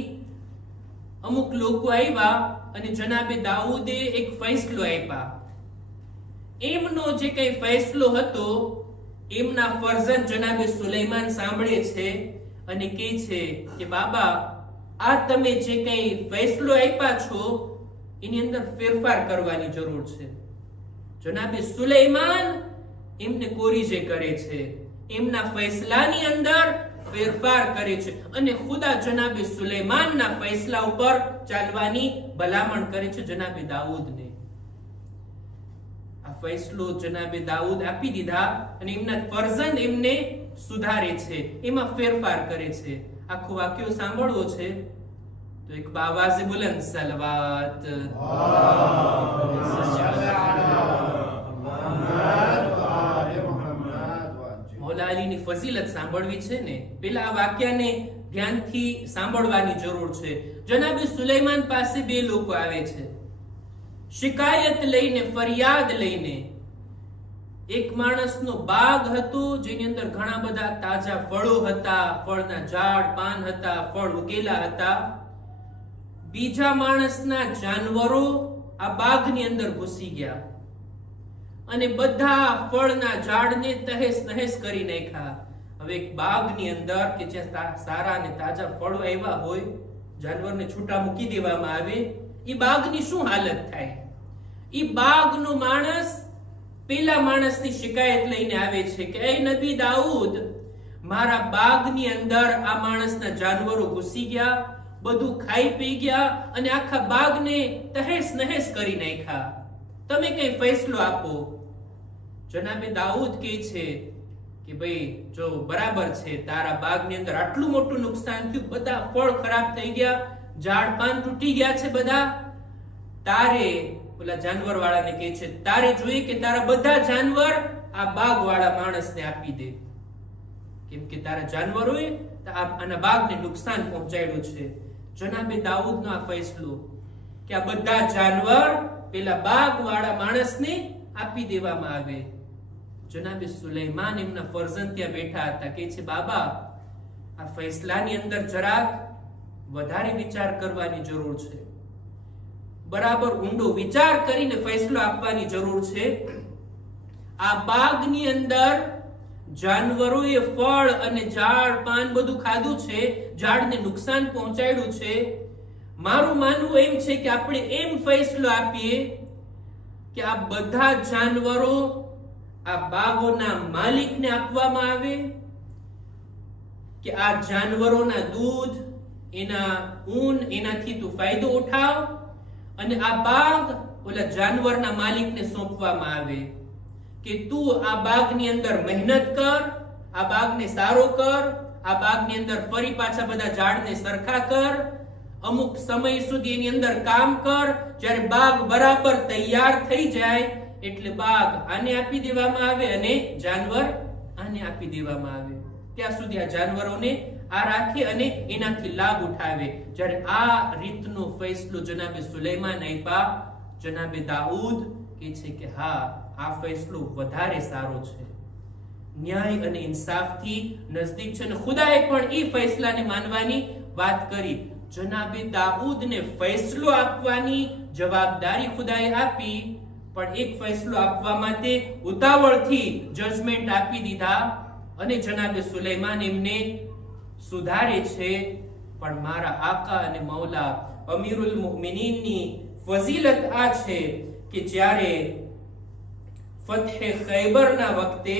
અમુક લોકો આવ્યા અને જનાબે દાઉદે એક ફૈસલો આપ્યા. એમનો જે કઈ ફૈસલો હતો એમના ફરજન જનાબે સુલેમાન સાંભળે છે અને કહે છે કે બાબા આ તમે જે કઈ ફેસલો આપ્યા છો એની અંદર ફેરફાર કરવાની જરૂર છે. જનાબે સુલેમાન એમને કોરીજે કરે છે, એમના ફૈસલાની અંદર ફેરફાર કરે છે અને ખુદા જનાબે સુલેમાનના ફૈસલા ઉપર ચાલવાની ભલામણ કરે છે જનાબે દાઉદને. આ ફૈસલો જનાબે દાઉદ આપી દીધા અને એમના ફરજંદ એમને સુધારે છે, એમાં ફેરફાર કરે છે. આખું વાક્ય સાંભળવો છે તો એક આવાજે બુલંદ સલવાત. મૌલા અલીની ફઝીલત સાંભળવી છે ને, પેલા આ વાક્યને ધ્યાનથી સાંભળવાની જરૂર છે. જનાબે સુલેમાન પાસે બે લોકો આવે છે શિકાયત લઈને, ફરિયાદ લઈને. એક માણસનો બાગ હતો જેની અંદર ઘણા બધા તાજા ફળો હતા, ફળના ઝાડ પાન હતા, ફળ ઉગેલા હતા. બીજા માણસના જાનવરો આ બાગની અંદર ઘૂસી ગયા અને બધા ફળના ઝાડને તહેસ નહેસ કરી નાખ્યા. હવે એક બાગની અંદર કે જ્યાં સારા અને તાજા ફળો આવ્યા હોય, જાનવરને છૂટા મૂકી દેવામાં આવે, એ બાગની શું હાલત થાય? એ બાગનો માણસ પેલા માણસની શિકાયત લઈને આવે છે કે એ નબી દાઉદ, મારા બાગની અંદર આ માણસના જાનવરો ઘૂસી ગયા, બધું ખાઈ પી ગયા અને આખા બાગને તહેસ નહેસ કરી નાખ્યા. તમે કઈ ફેસલો આપો. જનાબે દાઉદ કહે છે કે ભાઈ જો બરાબર છે, તારા બાગની અંદર આટલું મોટું નુકસાન થયું, બધા ફળ ખરાબ થઈ ગયા, ઝાડ પાન તૂટી ગયા છે બધા. તારે ઓલા જાનવર વાળાને કહે છે તારે જોઈએ કે તારા બધા જાનવર આ બાગ વાળા માણસને આપી દે, કેમ કે તારા જાનવરોએ આના બાગને નુકસાન પહોંચાડ્યું છે. જનાબે દાઉદનો આ ફેસલો કે આ બધા જાનવર પેલા બાગ વાળા માણસને આપી દેવામાં આવે. જનાબે સુલેમાન એમના ફરજંદ ત્યાં બેઠા હતા, કહે છે બાબા, આ ફૈસલાની અંદર જરાક વધારે વિચાર કરવાની જરૂર છે, બરાબર ઊંડો વિચાર કરીને ફૈસલો આપવાની જરૂર છે. આ બાગની અંદર જાનવરોએ ફળ અને ઝાડ પાન બધું ખાધું છે, ઝાડને નુકસાન પહોંચાડ્યું છે. મારું માનવું એમ છે કે આપણે એમ ફૈસલો આપીએ કે આ બધા જાનવરો આ બાગોના માલિકને આપવામાં આવે, કે આ જાનવરોના દૂધ, એના ઊન, એનાથી તું ફાયદો ઉઠાવ અને આ બાગ ઓલા જાનવરના માલિકને સોંપવામાં આવે કે તું આ બાગની અંદર મહેનત કર, આ બાગને સારો કર, આ બાગની અંદર ફરી પાછા બધા ઝાડને સરખા કર, અમુક સમય સુધી એની અંદર કામ કર. જ્યારે બાગ બરાબર તૈયાર થઈ જાય એટલે બાગ આને આપી દેવામાં આવે અને જાનવર આને આપી દેવામાં આવે. ત્યાં સુધી આ જાનવરોને આ રાખે અને એનાથી લાભ ઉઠાવે. જ્યારે આ રીતનો ફૈસલો જનાબે સુલેમાન આપ્યા, જનાબે દાઉદ કહે છે કે હા, આ ફૈસલો વધારે સારો છે, ન્યાય અને ઇન્સાફથી નજદીક છે. અને ખુદાએ પણ એ ફૈસલાને માનવાની વાત કરી. જનાબે દાઉદને ફૈસલો આપવાની જવાબદારી ખુદાએ આપી, પણ એક ફૈસલો આપવા માટે ઉતાવળથી જજમેન્ટ આપી દીધા અને જનાબે સુલેમાન એમને સુધારે છે. પણ મારા આકા અને મૌલા અમીરુલ મુમિનીનની ફઝીલત આ છે કે જ્યારે ફતહે ખૈબરના વખતે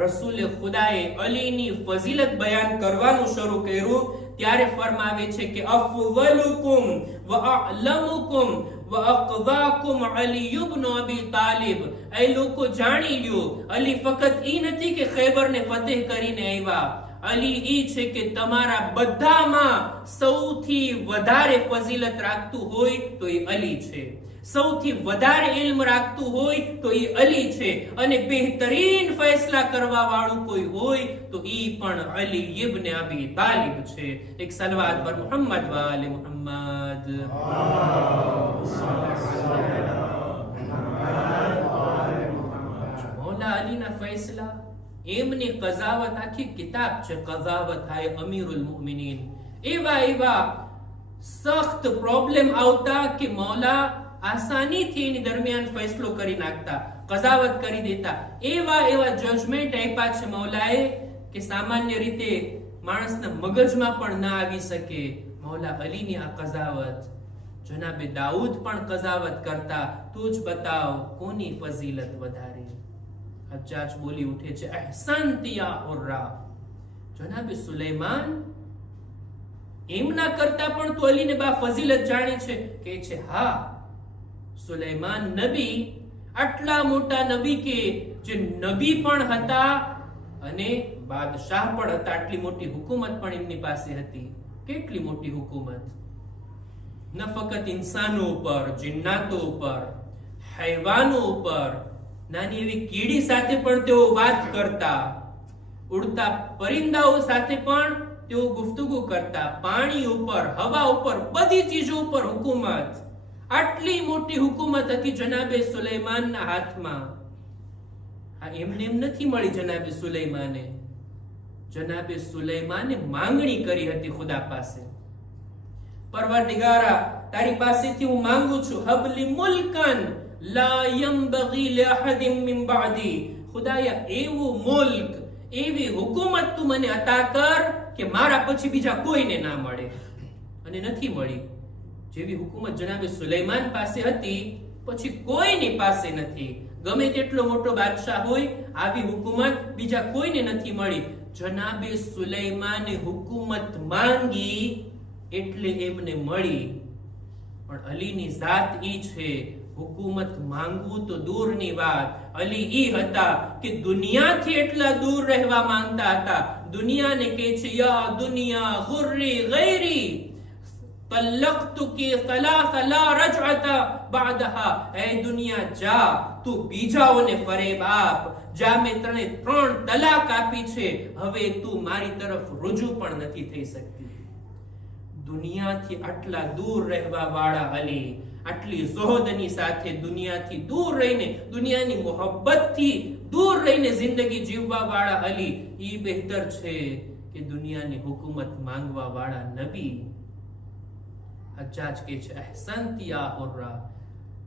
રસૂલે ખુદાએ અલીની ફઝીલત બયાન કરવાનું શરૂ કર્યું, ત્યારે ફરમાવે છે કે અફઝલુકુમ વ અઅલમુકુમ વ અકવાકુમ અલી ઇબ્ન અબી તાલિબ. એ લોકો જાણી લ્યો, અલી ફક્ત ઈ નથી કે ખૈબરને ફતહ કરીને આવ્યા, અલી ઈ છે કે તમારા બધામાં સૌથી વધારે ફઝીલત રાખતું હોય તો એ અલી છે, સૌથી વધારે ઇલ્મ રાખતું હોય તો એ અલી છે, અને બહેતરીન ફૈસલા કરવા વાળું કોઈ હોય તો ઈ પણ અલી ઇબ્ન અબી તાલિબ છે. એક સલવાત પર મુહમ્મદ વ આલે મુહમ્મદ. મૌલા અલીના ફૈસલા, એમની કઝાવત આખી કિતાબ છે, કઝાવત હાય અમીરુલ મુમિનીન. એવા સખ્ત પ્રોબ્લેમ આવતા કે મૌલા આસાનીથી એની દરમિયાન ફૈસલો કરી નાખતા, કઝાવત કરી દેતા. એવા જજમેન્ટ આપ્યા છે મૌલાએ કે સામાન્ય રીતે માણસના મગજમાં પણ ના આવી શકે. મૌલા અલીની આ કઝાવત જનાબે દાઉદ પણ કઝાવત કરતા, તું જ બતાવ કોની ફઝીલત વધારે. હજ્જાજ બોલી ઉઠે છે, અહસનત યા હુર્રા. જનાબે સુલેમાન એમના કરતા પણ તું અલીને બા ફઝીલત જાણે છે? કે છે હા, સુલેમાન નબી, આટલા મોટા નબી કે જે નબી પણ હતા અને બાદશાહ પણ હતા. આટલી મોટી હુકુમત પણ એમની પાસે હતી. કેટલી મોટી હુકુમત! ન ફક્ત ઇન્સાનો ઉપર, જિન્નાતો ઉપર, હૈવાનો ઉપર, નાની એવી કીડી સાથે પણ તેઓ વાત કરતા, ઉડતા પરિંદાઓ સાથે પણ તેઓ ગુફ્તગુ કરતા, પાણી ઉપર, હવા ઉપર, બધી ચીજો ઉપર હુકુમત. આટલી મોટી હુકુમત હતી જનાબે સુલેમાનના હાથમાં. આ એમને એમ નથી મળી જનાબે સુલેમાને. જનાબે સુલેમાને માંગણી કરી હતી ખુદા પાસે, પરવરદિગારા, તારી પાસેથી હું માંગુ છું, હબલી મુલ્કન લા યંબગી લિઅહદિન મિન બઅદી. ખુદાયા, એવું મુલ્ક, એવી હુકુમત તું મને અતા કર કે મારા પછી બીજા કોઈને ના મળે. અને નથી મળી. જેવી હુકુમત જનાબે સુલેમાન પાસે હતી પછી કોઈની પાસે નથી. ગમે તેટલો મોટો બાદશાહ હોય, આવી હુકુમત બીજા કોઈને નથી મળી. જનાબે સુલેમાને હુકુમત માંગી એટલે એમને મળી. પણ અલીની જાત ઈ છે, હુકુમત માંગવું તો દૂરની વાત, અલી ઈ હતા કે દુનિયાથી એટલા દૂર રહેવા માંગતા હતા. દુનિયાને કહે છે, યા દુનિયા ગુર્રી ગૈરી તલ્લક્તુકી સલાસા લા રજઅતા બાદહા. એ દુનિયા જા, તું બીજાઓને ફરેબ આપ. જા, મેં તને 3 તલાક આપી છે, હવે તું મારી તરફ રુજુ પણ નથી થઈ શકતી. દુનિયાથી આટલા દૂર રહેવા વાળા અલી, આટલી ઝોહદની સાથે દુનિયાથી દૂર રહીને, દુનિયાની મોહબ્બતથી દૂર રહીને જિંદગી જીવવા વાળા અલી, ઈ બહેતર છે કે દુનિયાની હુકુમત માંગવા વાળા નબી. હજ્જાજ કહે છે, અહસનત યા હુર્રા.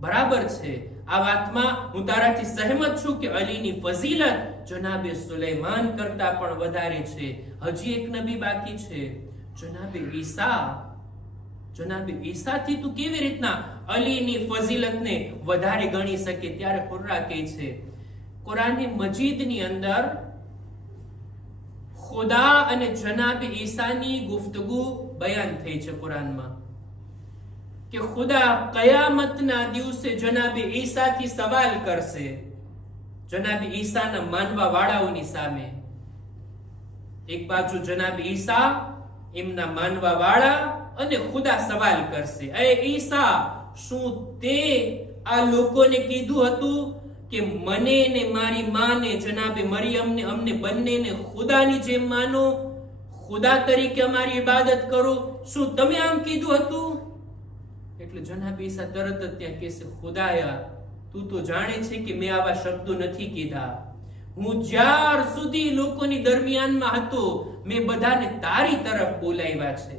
બરાબર છે, આ વાતમાં હું તારાથી સહેમત છું કે અલીની ફઝીલત જનાબે સુલેમાન કરતા પણ વધારે છે. હજી એક નબી બાકી છે, જનાબે ઈસા. જનાબે ઈસાથી તું કેવી રીતના અલીની ફઝીલતને વધારે ગણી શકે? ત્યારે હુર્રા કહે છે, કુરાન મજીદની અંદર ખુદા અને જનાબે ઈસાની ગુફ્તગુ બયાન થઈ છે કુરાનમાં કે ખુદા કયામતના દિવસે જનાબે ઈસાથી સવાલ કરશે, જનાબે ઈસાના માનવા વાળાઓની સામે. એક બાજુ જનાબે ઈસા, એમના માનવા વાળા અને ખુદા સવાલ કરશે, એ ઈસા, શું તે આ લોકોને કીધું હતું કે મને ને મારી માને જનાબે મરિયમને, અમને બંનેને ખુદાની જેમ માનો, ખુદા તરીકે અમારી ઇબાદત કરો? શું તમે આમ કીધું હતું? એટલે જનાબે ઈસા તરત જ ત્યાં કહેશે, ખુદાયા, તું તો જાણે છે કે મેં આવા શબ્દો નથી કીધા. હું જ્યાર સુધી લોકોની દરમિયાનમાં હતો, મેં બધાને તારી તરફ બોલાવ્યા છે.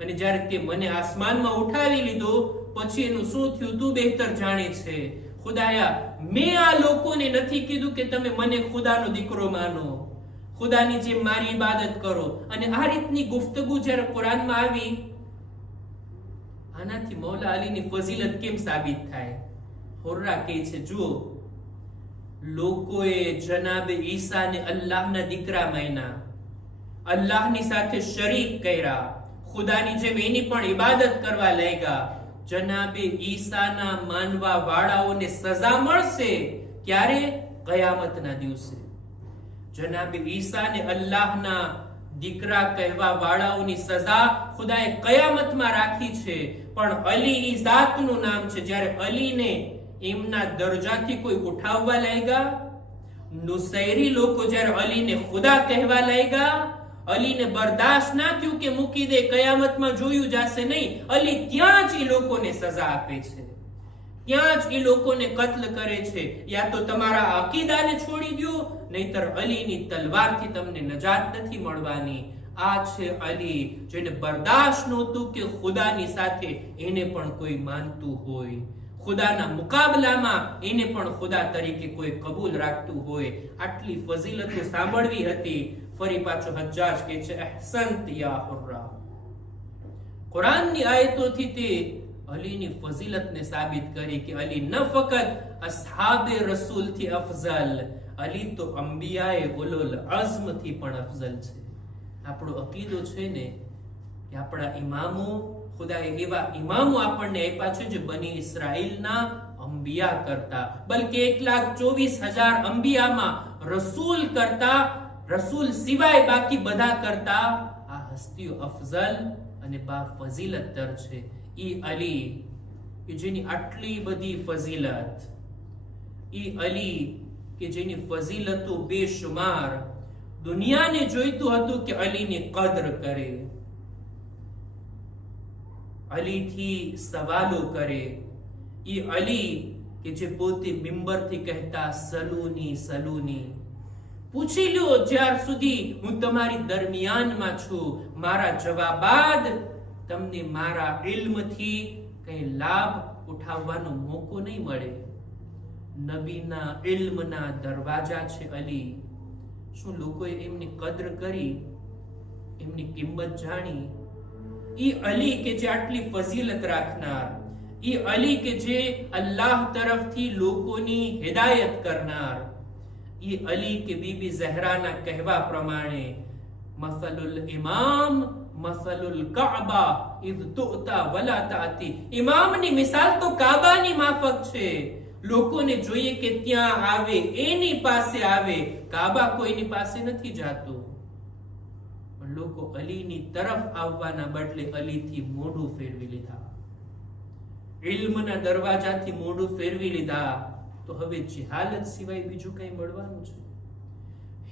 અને જ્યારે તે મને આસમાનમાં ઉઠાવી લીધો પછી એનું શું થયું તું બહેતર જાણે છે. ખુદાયા, મેં આ લોકોને નથી કીધું કે તમે મને ખુદાનો દીકરો માનો, ખુદાની જેમ મારી ઇબાદત કરો. અને આ રીતની ગુફ્તગુ જ્યારે કુરાનમાં આવી, આનાથી મૌલા અલીની ફઝીલત કેમ સાબિત થાય? હુર્રા કહે છે, જુઓ, લોકોએ જનાબે ઈસાને અલ્લાહના દીકરા માન્યા, અલ્લાહની સાથે શરીક કર્યા, ખુદાની જેમ એની પણ ઇબાદત કરવા લાગ્યા. જનાબે ઈસાના માનવા વાળાઓને સજા મળશે. ક્યારે? કયામતના દિવસે. જનાબે ઈસાને અલ્લાહના દીકરા કહેવા વાળાઓની સજા ખુદાએ કયામતમાં રાખી છે. પણ અલી ઈ જાતનું નામ છે. જ્યારે અલીને એમના દરજાથી કોઈ ઉઠાવવા લાગ્યા, નુસૈરી લોકો જ્યારે અલીને ખુદા કહેવા લાગ્યા, અલીને બરદાસ્ત ના થયું કે મૂકી દે, કયામતમાં જોયું જશે નહીં, અલી ત્યાં જ એ લોકોને સજા આપે છે, ત્યાં જ એ લોકોને કત્લ કરે છે. યા તો તમારા અકીદાને છોડી દો, નહીતર અલીની તલવારથી તમને નજાત નથી મળવાની. આ છે અલી, જેને બરદાસ્ત નહોતું કે ખુદાની સાથે એને પણ કોઈ માનતું હોય, ખુદાના મુકાબલામાં એને પણ ખુદા તરીકે કોઈ કબૂલ રાખતું હોય. આટલી ફઝીલતો સાંભળવી હતી. ફરી પાછો હજ્જાજ કહે છે, અહસનત યા હુર્રા. કુરાનની આયતોથી તે અલીની ફઝીલતને સાબિત કરી કે અલી ન ફકત અસ્હાબે રસૂલથી અફઝલ, અલી તો અંબિયાએ ઉલુલ અઝમથી પણ અફઝલ છે. આપણો અકીદો છે ને કે આપણા ઇમામો, ખુદાએ એવા ઇમામો આપણને આપ્યા છે જે બની ઇસ્રાઈલના અંબિયા કરતા, બલકે 1,24,000 અંબિયામાં રસૂલ કરતા, રસૂલ સિવાય બાકી બધા કરતા આ હસ્તીઓ અફઝલ અને બા ફઝીલતતર છે. ઈ અલી કે જેની આટલી બધી ફઝીલત, ઈ અલી કે જેની ફઝીલતો બેશુમાર, દુનિયાને જોઈતું હતું કે અલીની કદર કરે, અલીથી સવાલો કરે. ઈ અલી કે જે પોતે મિંબરથી કહેતા સલૂની સલૂની, પૂછી લ્યો જ્યાર સુધી હું તમારી દરમિયાનમાં છું, મારા જવાબાદ તમને મારા ઇલ્મથી કઈ લાભ ઉઠાવવાનો મોકો નહીં મળે. નબીના ઇલ્મના દરવાજા છે અલી. શું લોકોએ એમની કદર કરી, એમની કિંમત જાણી? ઈ અલી કે જે આટલી ફઝીલત રાખનાર, ઈ અલી કે જે અલ્લાહ તરફથી લોકોની હિદાયત કરનાર, ઈ અલી કે બીબી ઝહરાના કહેવા પ્રમાણે મસલુલ ઇમામ મસલુલ કાબા ઇદ તુતા વલા તાતી, ઇમામની મિસાલ તો કાબાની માફક છે. લોકોને જોઈએ કે ત્યાં આવે, એની પાસે આવે. કાબા કોઈની પાસે નથી જાતો, પણ લોકો અલીની તરફ આવવાના બદલે અલીથી મોઢું ફેરવી લીધા, ઇલ્મના દરવાજાથી મોઢું ફેરવી લીધા. તો હવે જહાલત સિવાય બીજું કઈ મળવાનું છે?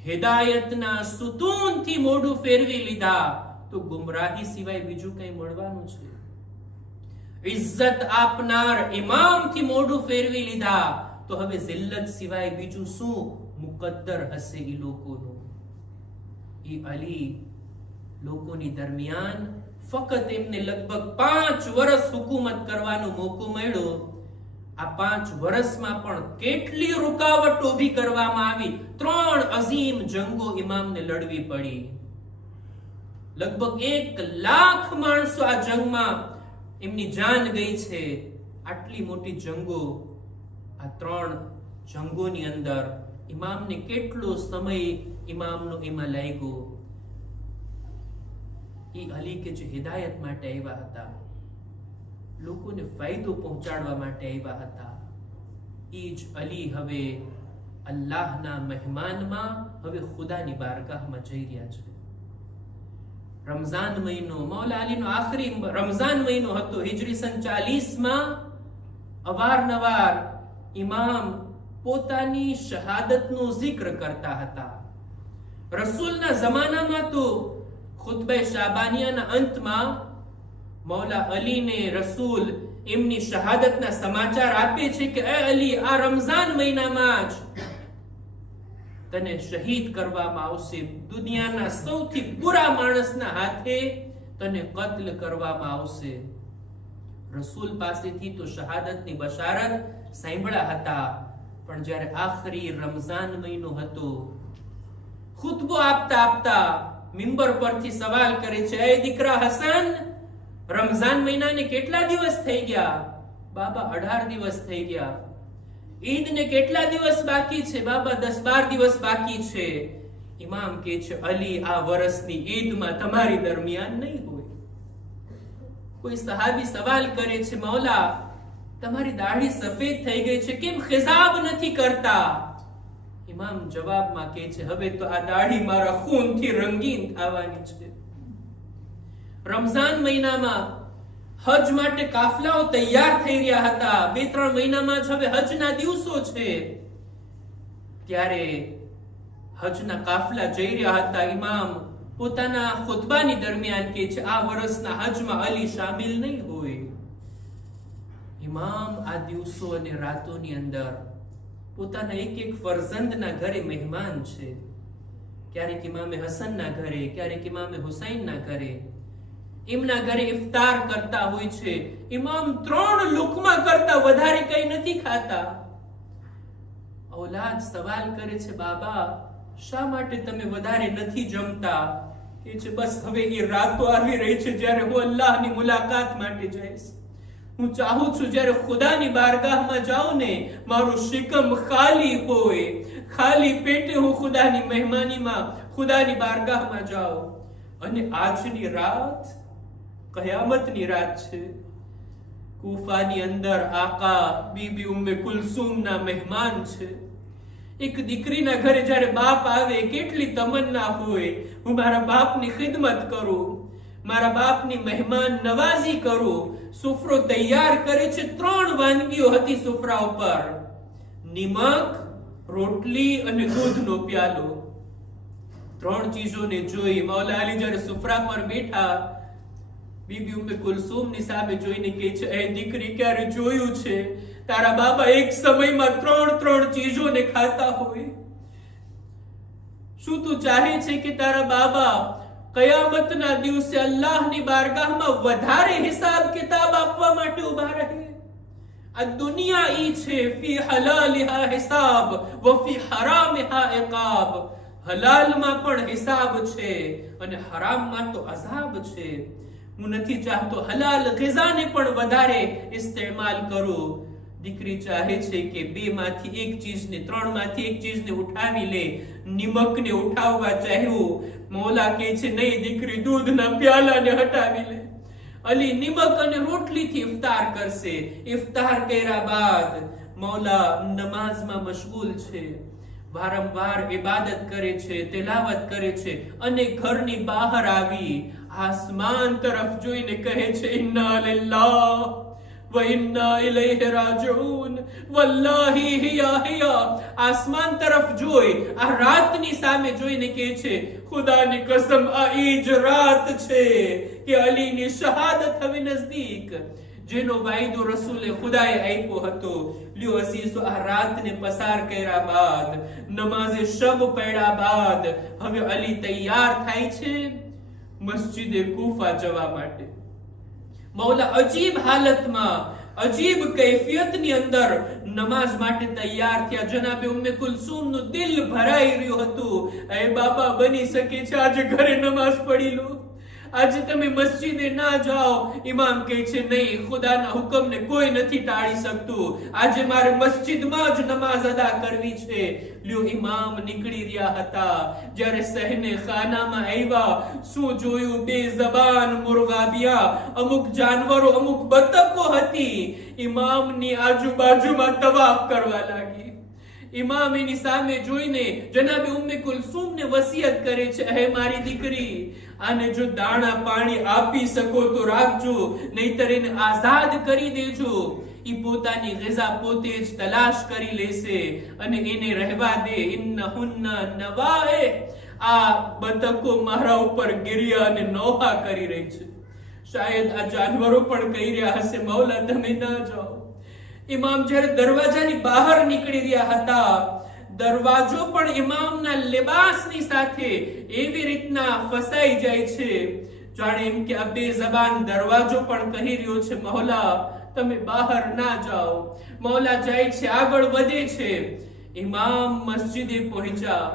હિદાયતના સુતૂનથી મોઢું ફેરવી લીધા તો ગુમરાહી સિવાય બીજું કઈ મળવાનું છે? ઇજ્જત આપનાર ઇમામથી મોઢું ફેરવી લીધા તો હવે જિલ્લત સિવાય બીજું શું મુકદ્દર હશે ઈ લોકોનું? ઈ અલી લોકોની દરમિયાન ફક્ત એમને લગભગ 5 વર્ષ હુકુમત કરવાનો મોકો મળ્યો. આ 5 વર્ષમાં પણ કેટલી રૂકાવટ ઊભી કરવામાં આવી. 3 અઝીમ જંગો ઇમામને લડવી પડી. લગભગ 1,00,000 માણસો આ જંગમાં એમની જાન ગઈ છે. આટલી મોટી જંગો, આ 3 જંગોની અંદર ઇમામને કેટલો સમય ઇમામનો એમાં લાગ્યો. એ અલી કે જે હિદાયત માટે આવ્યા હતા, લોકોને ફાયદો પહોંચાડવા માટે આવ્યા હતા, એ જ અલી હવે અલ્લાહના મહેમાનમાં, હવે ખુદાની બારગાહમાં જઈ રહ્યા છે. રમઝાન મહિનો, મૌલા અલીનો આખરી રમઝાન મહિનો હતો. હિજરી સન 40માં અવારનવાર ઇમામ પોતાની શહાદતનો જિક્ર કરતા હતા. રસૂલના જમાનામાં તો ખુતબે શાબાનિયાના અંતમાં મૌલા અલીને રસૂલ એમની શહાદતના સમાચાર આપે છે કે એ અલી, આ રમઝાન મહિનામાં જ તને શહીદ કરવામાં આવશે. દુનિયાના સૌથી બુરા માણસના હાથે તને કત્લ કરવામાં આવશે. રસૂલ પાસેથી તો શહાદતની બશારત સાંભળ્યા હતા, પણ જ્યારે આખરી રમઝાન મહિનો હતો, ખુતબો આપતા આપતા મિંબર પરથી સવાલ કરે છે, એ દીકરા હસન, રમઝાન મહિનાને કેટલા દિવસ થઈ ગયા? બાબા 18 દિવસ થઈ ગયા. ઈદ ને કેટલા દિવસ બાકી છે? બાબા 10-12 દિવસ બાકી છે. ઇમામ કહે છે, અલી, આ વર્ષની ઈદમાં તમારી દરમિયાન નહીં હોય. કોઈ સહાબી સવાલ કરે છે, મૌલા, તમારી દાઢી સફેદ થઈ ગઈ છે, કેમ ખિજાબ નથી કરતા? ઇમામ જવાબમાં કહે છે, હવે તો આ દાઢી મારા ખૂનથી રંગીન થવાની છે. રમઝાન મહિનામાં હજ માટે કાફલાઓ તૈયાર થઈ રહ્યા હતા. 2-3 મહિનામાં જ હવે હજના દિવસો છે. ત્યારે હજના કાફલા જઈ રહ્યા હતા. ઇમામ પોતાના ખુતબાની દરમિયાન કહે છે, આ વર્ષના હજમાં અલી શામિલ નહીં હોય. ઇમામ આ દિવસો અને રાતોની અંદર પોતાના એક ફરઝંદના ઘરે મહેમાન છે. ક્યારેક ઇમામે હસનના ઘરે, ક્યારેક ઇમામે હુસૈનના ઘરે, એમના ઘરે ઇફતાર કરતા હોય છે. ઇમામ 3 લુકમા કરતા વધારે કઈ નથી ખાતા. ઔલાદ સવાલ કરે છે, બાબા, શા માટે તમે વધારે નથી જમતા? એ છે બસ હવે એ રાતો આવી રહી છે જ્યારે હું અલ્લાહની મુલાકાત માટે જઈશ. હું ચાહું છું જ્યારે ખુદાની બારગાહમાં જાઉં ને મારું શિકમ ખાલી હોય, ખાલી પેટે હું ખુદાની મહેમાનીમાં ખુદાની બારગાહમાં જાઉં. અને આજની રાત કયામતની રાત છે. કૂફાની અંદર આકા બીબી ઉમ્મે કુલસુમના મહેમાન છે. એક દીકરીના ઘરે જ્યારે બાપ આવે કેટલી તમન્ના હોય, હું મારા બાપની ખિદમત કરું, મારા બાપની મહેમાન નવાઝી કરું. સુફરો તૈયાર કરે છે. 3 વાનગીઓ હતી સુફરા ઉપર, નિમક, રોટલી અને દૂધનો પ્યાલો. 3 ચીજોને જોઈ મૌલા અલી જ્યારે સુફરા પર બેઠા, બીબી ઉમ્મે કુલસુમની સામે જોઈને કહે છે, એ દીકરી, ક્યારે જોયું છે તારા બાબા એક સમયમાં 3 ચીજોને ખાતા હોય? શું તું ચાહે છે કે તારા બાબા કયામતના દિવસે અલ્લાહની બારગાહમાં વધારે હિસાબ કિતાબ આપવા માટે ઉભા રહે? આ દુનિયા ઈ છે, ફી હલાલિહા હિસાબ વ ફી હરામિહા ઇકાબ. હલાલમાં પણ હિસાબ છે અને હરામમાં તો અઝાબ છે. હું નથી ચાહતો હલાલ ગિઝાને પણ વધારે ઇસ્તેમાલ કરું. દીકરી ચાહે છે કે 2 માંથી એક ચીજને, 3 માંથી એક ચીજને ઉઠાવી લે. નિમકને ઉઠાવવા ચાહ્યું. મૌલા કહે છે, નહીં દીકરી, દૂધના પ્યાલાને હટાવી લે. અલી નિમક અને રોટલીથી ઇફતાર કરશે. ઇફતાર કર્યા બાદ મૌલા નમાઝમાં મશગુલ છે, વારંવાર ઇબાદત કરે છે, તિલાવત કરે છે. અને ઘરની બહાર આવી આસમાન તરફ જોઈને કહે છે, ઇન્ના લિલ્લાહ વ ઇન્ના ઇલૈહિ રાજિઉન. વલ્લાહી હિયા. આસમાન તરફ જોઈ, આ રાતની સામે જોઈને કહે છે, ખુદાની કસમ, આ ઈ જ રાત છે કે અલીની શહાદત હવે નજદીક, જેનો વાયદો રસૂલે ખુદાએ આપ્યો હતો. લ્યો અસીસો, આ રાતને પસાર કર્યા બાદ, નમાઝે શબ પડ્યા બાદ હવે અલી તૈયાર થાય છે મસ્જિદે કૂફા જવા માટે. મૌલા અજીબ હાલતમાં, અજીબ કૈફિયતની અંદર નમાઝ માટે તૈયાર થયા. જનાબે ઉમ્મે કુલસુમનું દિલ ભરાઈ રહ્યું હતું. એ બાબા, બની શકે છે આજે ઘરે નમાઝ પડી લો, આજે તમે મસ્જિદે ના જાઓ. ઇમામ કહે છે, નહીં, ખુદાના હુકમને કોઈ નથી ટાળી શકતું. આજે મારે મસ્જિદમાં જ નમાઝ અદા કરવી છે. લ્યો, ઇમામ નીકળી રહ્યા હતા. જ્યારે સહેને ખાનામાં આવ્યા, શું જોયું? 2 જબાન મુર્ગાબિયા, અમુક જાનવરો, અમુક બતકો હતી, ઇમામની આજુબાજુમાં તવાફ કરવા લાગી. ઇમામ એની સામે જોઈને જનાબે ઉમ્મે કુલસુમને વસિયત કરે છે, હે મારી દીકરી, આને જો દાણા પાણી આપી શકો તો રાખજો, નહીતર એને આઝાદ કરી દેજો. ઈ પોતાની ગિઝા પોતે જ તલાશ કરી લેશે અને એને રહેવા દે. ઇન્નહુન્ના નવાએ. આ બતકો મારા ઉપર ગિરિયા અને નોહા કરી રહી છે. શાયદ આ જાનવરો પણ કહી રહ્યા હશે, મૌલા તમે ના જાઓ. ઇમામ જ્યારે દરવાજાની બહાર નીકળી રહ્યા હતા, દરવાજો પણ ઇમામના લિબાસની સાથે એવી રીતના ફસાઈ જાય છે, જાણે એમ કે આ 2 જબાન દરવાજો પણ કહી રહ્યો છે, મૌલા તમે બહાર ના જાઓ. મૌલા જાય છે, આગળ વધે છે. ઇમામ મસ્જિદે પહોંચ્યા.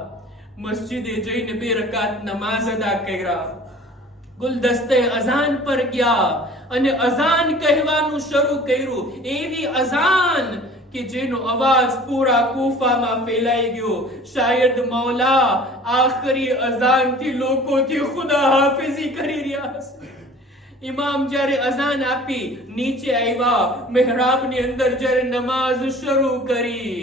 મસ્જિદે જઈને 2 રકાત નમાઝ અદા કર્યા. ગુલદસ્તે અઝાન પર ગયા અને અઝાન કહેવાનું શરૂ કર્યું. એવી અઝાન કે જેનો અવાજ પૂરા કૂફામાં ફેલાઈ ગયો. શાયદ મૌલા આખરી અઝાનથી લોકોથી ખુદા હાફિઝી કરી રહ્યા હશે. ઇમામ જ્યારે અઝાન આપી નીચે આવ્યા, મહેરાબની અંદર જ્યારે નમાઝ શરૂ કરી,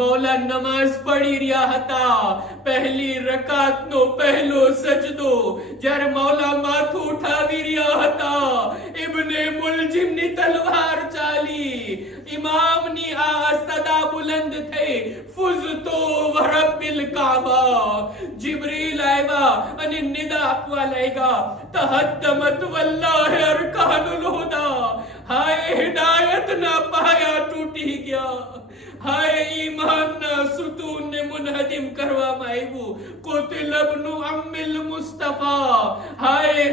મૌલા નમાઝ પડી રહ્યા હતા. પહેલી રકાતનો પહેલો સજદો જ્યારે મૌલા માથું ઉઠાવી રહ્યા હતા, ઇબ્ને મુલજિમની તલવાર ચાલી. ઇમામની આ સદા બુલંદ થઈ, ફુઝતો વરબ્બિલ કાબા. જિબ્રીલ આવ્યા અને નિદા આપવા લાગ્યા, તહદ્દમત વલ્લાહી અરકાનુલ હુદા. હાય હિદાયતના પાયા તૂટી ગયા, હાય ઈમાનના સુતૂનને મુનહદિમ કરવામાં આવ્યું. કોતિલ ઇબ્નુ અમ્મિલ મુસ્તફા, હાય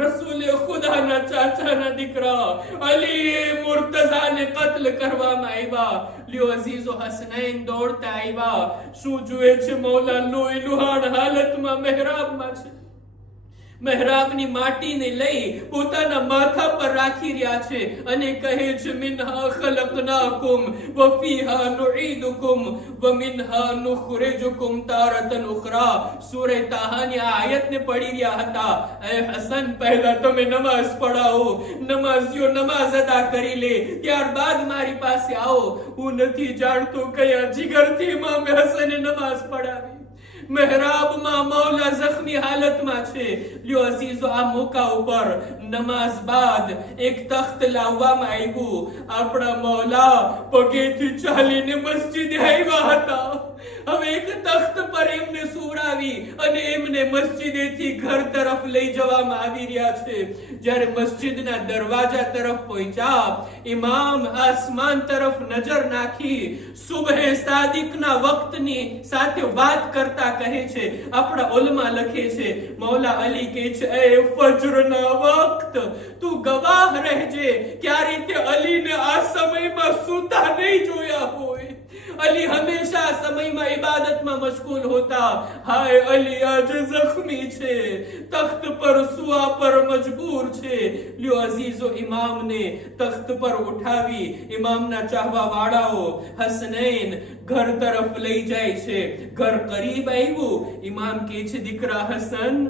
રસૂલે ખુદાના ચાચાના દીકરા અલી મુર્તઝાને કત્લ કરવામાં આવ્યા. લ્યો અઝીઝો, હસનૈન દોડતા આવ્યા. શું જુએ છે મૌલા? લોહી લુહાણ હાલતમાં મહેરાબમાં છે. મહેરાબની માટીને લઈ પોતાના માથા પર રાખી રહ્યા છે અને કહે છે મિન્હા ખલકનાકુમ વ ફીહા નુઈદુકુમ વ મિન્હા નુખરિજુકુમ તારતન ઉખરા. સૂરે તાહાની આ આયતને પડી રહ્યા હતા. એ હસન, પહેલા તમે નમાઝ પઢાવો, નમાઝીઓ નમાઝ અદા કરી લે, ત્યારબાદ મારી પાસે આવો. હું નથી જાણતો કયા જીગરથી ઇમામ હસને નમાઝ પઢાવી. મહેરાબમાં મૌલા જખ્મી હાલતમાં છે. લ્યો અઝીઝો, આ મોકા ઉપર નમાઝ બાદ એક તખ્ત લાવવામાં આવ્યું. આપણા મૌલા પગેથી ચાલીને મસ્જિદે આવ્યા હતા. હવે એક તખ્ત પર એમને સુવડાવી અને એમને મસ્જિદેથી ઘર તરફ લઈ જવામાં આવી રહ્યા છે. જ્યારે મસ્જિદના દરવાજા તરફ પહોંચ્યા, ઇમામ આસમાન તરફ નજર નાખી સુબહે સાદિકના વક્તની સાથે વાત કરતા કહે છે, આપણા ઉલમા લખે છે, મૌલા અલી કહે છે, એ ફજરના વક્ત તું ગવાહ રહેજે, ક્યારે તે અલીને આ સમયમાં સૂતા નહીં જોયા હોય. અલી હંમેશા આ સમયમાં ઇબાદતમાં મશગુલ હોતા. હાય, અલી આજે જખ્મી છે, તખ્ત પર સુવા પર મજબૂર છે. લ્યો અઝીઝો, ઇમામને તખ્ત પર ઉઠાવી ઇમામના ચાહવા વાળાઓ હસનૈન ઘર તરફ લઈ જાય છે. ઘર કરીબ આવ્યું. ઇમામ કહે છે, દીકરા હસન,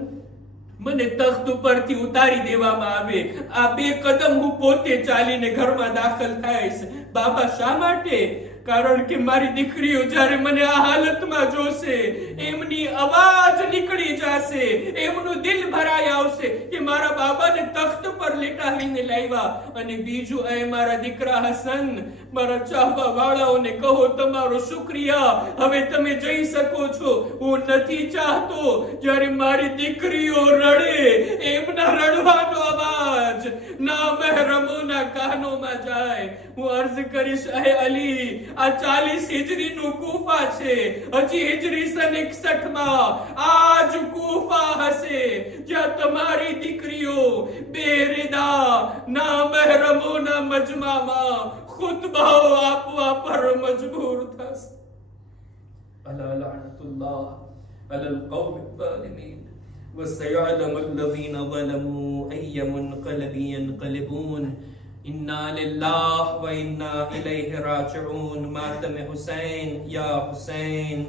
મને તખ્ત ઉપરથી ઉતારી દેવામાં આવે. આ 2 કદમ હું પોતે ચાલીને ઘરમાં દાખલ થઈશ. બાબા, શા માટે? કારણ કે મારી દીકરીઓ જ્યારે મને આ હાલતમાં જોશે, એમની અવાજ નીકળી જશે, એમનું દિલ ભરાઈ આવશે કે મારા બાબાને તખ્ત પર લેટાવીને લાવ્યા. અને બીજું, એ મારા દીકરા હસન, મારા ચાહવા વાળાઓને કહો તમારો શુક્રિયા, હવે તમે જઈ શકો છો. હું નથી ચાહતો જ્યારે મારી દીકરીઓ રડે, એમના રડવાનો અવાજ ના મહેરમોના કાનોમાં જાય. હું અર્જ કરીશ, એ અલી, આ 40 હિજરીનું કૂફા છે. હજી હિજરી સન 61માં આજ કૂફા હશે જ્યાં તમારી દીકરીઓ બેરિદા ના મહેરમોના મજમામાં ખુતબાઓ આપવા પર મજબૂર થશે. અલા લઅનતુલ્લાહ અલલ કૌમિ ઝાલિમીન وسيعلم الذين ظلموا أي منقلب ينقلبون. इन्ना लिल्लाह व इन्ना इलैहि राजिऊन. मातम हुसैन या हुसैन.